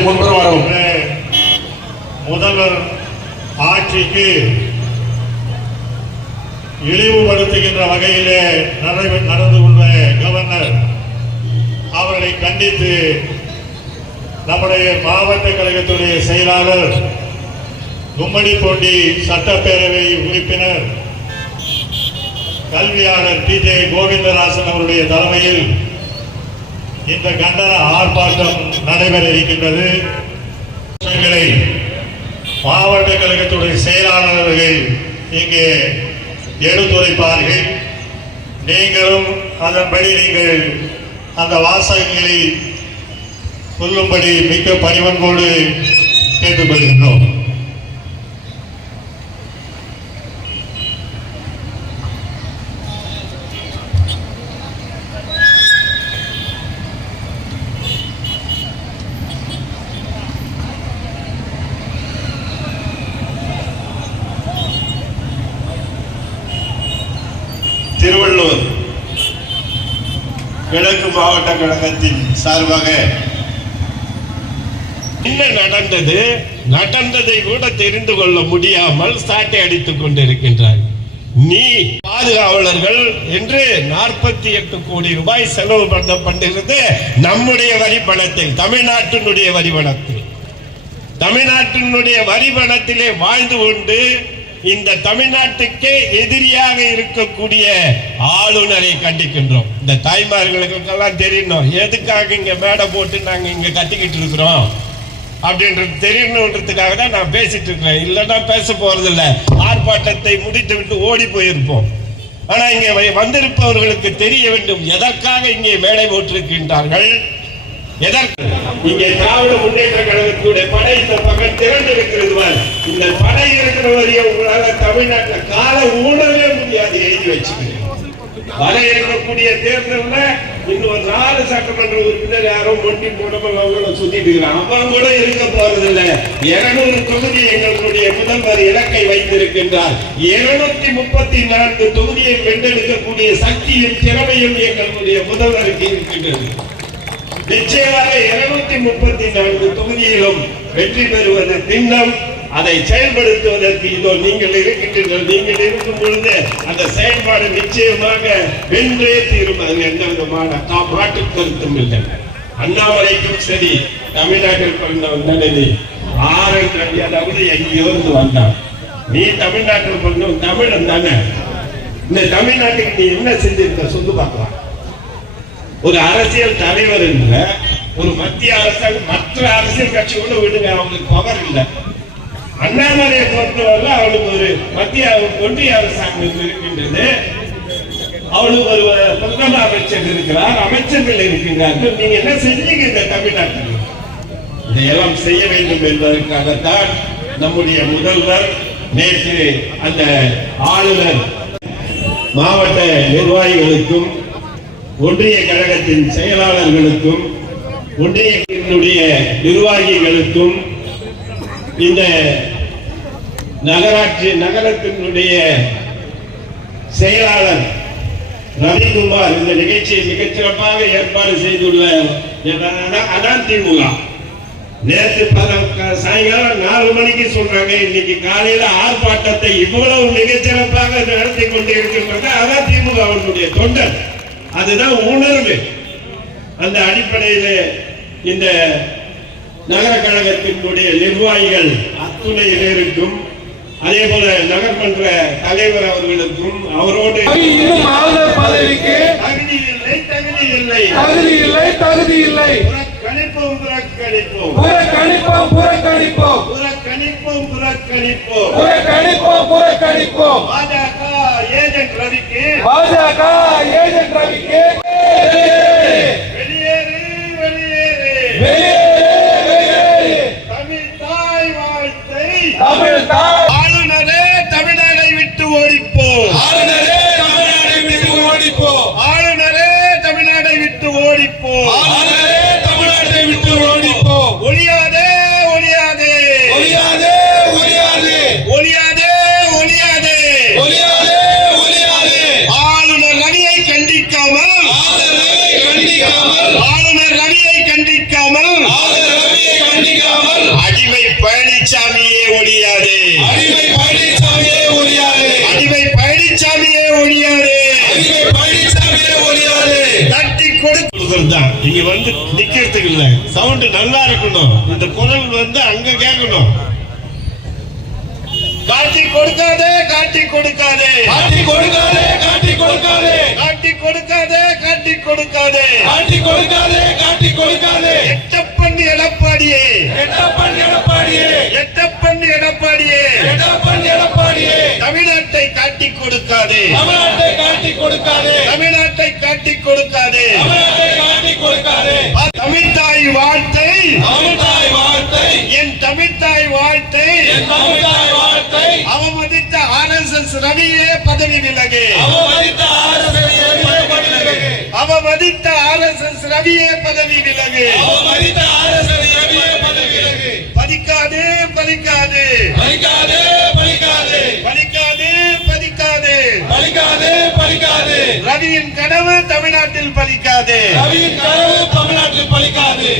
சற்று முன்புறம் முதல்வர் ஆட்சிக்கு இழிவுபடுத்துகின்ற வகையிலே நடந்து கொண்ட கவர்னர் அவர்களை கண்டித்து நம்முடைய மாவட்ட கழகத்துடைய செயலாளர் கும்மடிப்பூண்டி சட்டப்பேரவை உறுப்பினர் கல்வியாளர் டி ஜே கோவிந்தராசன் அவருடைய தலைமையில் இந்த கண்டன ஆர்ப்பாட்டம் நடைபெற இருக்கின்றது. மாவட்ட கழகத்துடைய செயலாளர்கள் இங்கே எடுத்துரைப்பார்கள். நீங்களும் அதன்படி நீங்கள் அந்த வாசகங்களை சொல்லும்படி மிக்க பணிவன்போடு கேட்டுக்கொள்கின்றோம். கிழக்கு மாவட்ட கழகத்தின் சார்பாக என்ன நடந்தது? நடந்ததை கூட தெரிந்து கொள்ள முடியாமல் சாட்டை அடித்துக் கொண்டிருக்கின்றார் நீ பாதுகாவலர்கள் என்று நாற்பத்தி எட்டு கோடி ரூபாய் செலவு பண்ணப்பட்டிருந்து நம்முடைய வரி பணத்தில் தமிழ்நாட்டினுடைய வரி பணத்தில். தமிழ்நாட்டினுடைய வரி பணத்திலே வாழ்ந்து கொண்டு இந்த தமிழ்நாட்டுக்கே எதிரியாக இருக்கக்கூடிய ஆளுநரை கண்டிக்கின்றோம். இந்த தாய்மார்களுக்கெல்லாம் தெரியணும். எதுக்காக இங்க மேடை போட்டு நாங்க இங்க கட்டிக்கிட்டு இருக்கிறோம்? அப்படின்றது தெரியணுன்றதுக்காக தான் நான் பேசிட்டு இருக்கிறேன் இல்லைன்னா பேச போறது ஆர்ப்பாட்டத்தை முடித்து விட்டு ஓடி போயிருப்போம். ஆனா இங்க வந்திருப்பவர்களுக்கு தெரிய வேண்டும் எதற்காக இங்கே மேடை போட்டிருக்கின்றார்கள்? எதற்கு இங்கே திராவிட முன்னேற்ற கழகத்துடைய படை இந்த பக்கம் திரண்டு இருக்கிறது இந்த படை இருக்கிற வரையும் உங்களால தமிழ்நாட்டுல கால ஊடவே முடியாது எழுதி வச்சுக்கிறேன் வர இருக்கக்கூடிய தேர்தல்ல இன்னும் நாலு சட்டமன்ற உறுப்பினர் யாரோ மொண்டி போடாம அவங்கள சுத்திட்டு இருக்கிறான் அவன் கூட இருக்க போறது இல்ல இருநூறு தொகுதி எங்களுடைய முதல்வர் இலக்கை வைத்திருக்கின்றார். இருநூத்தி முப்பத்தி நான்கு தொகுதியை வென்றெடுக்கக்கூடிய சக்தியும் திறமையும் எங்களுடைய முதல்வருக்கு இருக்கின்றது. நிச்சயமாக இருநூத்தி முப்பத்தி நான்கு தொகுதியிலும் வெற்றி பெறுவது திண்ணம். அதை செயல்படுத்துவதற்கு இதோ நீங்கள் இருக்கின்றீர்கள். நீங்கள் இருக்கும் பொழுது அந்த செயல்பாடு நிச்சயமாக வென்றே தீரும். அது எந்த விதமான கா- மாற்று கருத்தும் இல்லை. அண்ணாமலைக்கும் சரி தமிழ்நாட்டில் பிறந்த தானே ஆறு ஆரன் அதாவது எங்கேயோ இருந்து வந்தான். நீ தமிழ்நாட்டில் பிறந்த தமிழன் தானே. இந்த தமிழ்நாட்டுக்கு நீ என்ன செஞ்சிருக்க சொல்லு பார்க்கலாம். ஒரு அரசியல் தலைவர் என்ற ஒரு மத்திய அரசாங்கம் மற்ற அரசியல் கட்சி கூட விடுங்க அவங்களுக்கு பவர் இல்லை. அண்ணாமலையை பொறுத்தவரை அவளுக்கு ஒரு மத்திய ஒன்றிய அரசாங்கம் இருக்கின்றது. அவளுக்கு ஒரு பிரதம அமைச்சர் இருக்கிறார் அமைச்சர்கள் இருக்கின்றார்கள். நீங்க என்ன செஞ்சீங்க இந்த தமிழ்நாட்டில் இதையெல்லாம் செய்ய வேண்டும் என்பதற்காகத்தான் நம்முடைய முதல்வர் நேற்று அந்த ஆளுநர் மாவட்ட நிர்வாகிகளுக்கும் ஒன்றிய கழகத்தின் செயலாளர்களுக்கும் ஒன்றியத்தினுடைய நிர்வாகிகளுக்கும் இந்த நகராட்சி நகரத்தினுடைய செயலாளர் ரவிக்குமார் இந்த நிகழ்ச்சியை மிகச்சிறப்பாக ஏற்பாடு செய்துள்ள அதிமுக நேற்று பல- சாயங்காலம் நாலு மணிக்கு சொல்றாங்க இன்னைக்கு காலையில ஆர்ப்பாட்டத்தை இவ்வளவு மிகச்சிறப்பாக நடத்தி கொண்டிருக்கின்றது அதிமுக அவர்களுடைய தொண்டர். அதுதான் உணர்வு. அந்த அடிப்படையில் இந்த நகர கழகத்தினுடைய நிர்வாகிகள் அத்துணையினருக்கும் அதே போல நகர்மன்ற தலைவர் அவர்களுக்கும் அவரோடு இன்னும் ஆளுநர் பதவிக்கு. தகுதி இல்லை தகுதி இல்லை. தகுதி இல்லை தகுதி இல்லை. புறக்கணிப்போம் புறக்கணிப்போம். புறக்கணிப்போம் புறக்கணிப்போம். புறக்கணிப்போம் புறக்கணிப்போம். புறக்கணிப்போம் புறக்கணிப்போம். பாஜக ஏஜென்ட் ரவிக்கு. பாஜக ஏஜென்ட் ரவிக்கு. தான். இங்க வந்து நிக்கிறதுக்கு இல்ல. சவுண்ட் நல்லா இருக்கணும். இந்த குரல் வந்து அங்க கேட்கணும். காட்டி கொடுக்காதே காட்டி கொடுக்காதே. காட்டி கொடுக்காதே காட்டி கொடுக்காதே. காட்டி கொடுக்காதே காட்டி கொடுக்காதே. காட்டி கொடுக்காதே காட்டி கொடுக்காதே. எட்டப்பன் எடப்பாடியே. எட்டப்பன் எடப்பாடியே. எட்டப்பன் எடப்பாடியே. எட்டப்பன் எடப்பாடியே. தமிழ்நாட்டை காட்டி கொடுக்காதே. தமிழ்நாட்டை காட்டி கொடுக்காதே. தமிழ்நாட்டை காட்டி கொடுக்காதே. அவமதித்த ஆர் எஸ் எஸ் ரவியே பதவி விலகு. அவமதித்த ஆர் எஸ் எஸ் ரவியே பதவி விலகு. பதிக்காதே பதிக்காதே பலிக்காதே பலிக்காதே. பதிக்காதே பதிக்காதே பலிக்காதே பலிக்காதே. ரவியின் கனவு தமிழ்நாட்டில் பதிக்காதே ரவியின் கனவு தமிழ்நாட்டில் பலிக்காது.